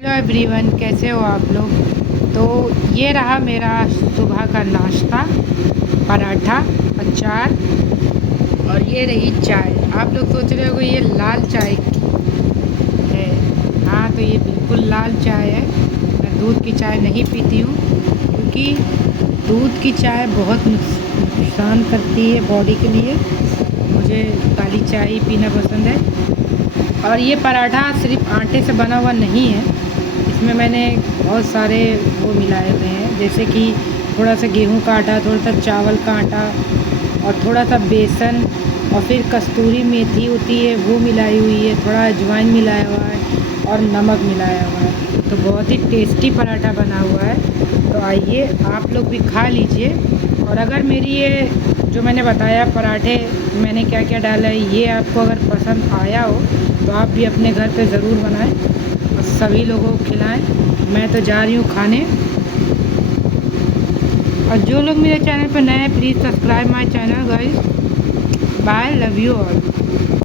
Hello everyone, कैसे हो आप लोग। तो ये रहा मेरा सुबह का नाश्ता, पराठा, अचार और ये रही चाय। आप लोग सोच रहे हो ये लाल चाय है। हाँ, तो ये बिल्कुल लाल चाय है। मैं दूध की चाय नहीं पीती हूँ क्योंकि दूध की चाय बहुत नुकसान करती है बॉडी के लिए। मुझे काली चाय ही पीना पसंद है। और ये पराठा सिर्फ आटे से बना हुआ नहीं है, इसमें मैंने बहुत सारे वो मिलाए हुए हैं, जैसे कि थोड़ा सा गेहूं का आटा, थोड़ा सा चावल का आटा और थोड़ा सा बेसन और फिर कस्तूरी मेथी होती है वो मिलाई हुई है, थोड़ा अजवाइन मिलाया हुआ है और नमक मिलाया हुआ है। तो बहुत ही टेस्टी पराठा बना हुआ है। तो आइए आप लोग भी खा लीजिए। और अगर मेरी ये जो मैंने बताया पराठे मैंने क्या क्या डाला है, ये आपको अगर पसंद आया हो तो आप भी अपने घर पे ज़रूर बनाएं और सभी लोगों को खिलाएं। मैं तो जा रही हूँ खाने। और जो लोग मेरे चैनल पर नए हैं, please subscribe my channel guys. Bye, love you all.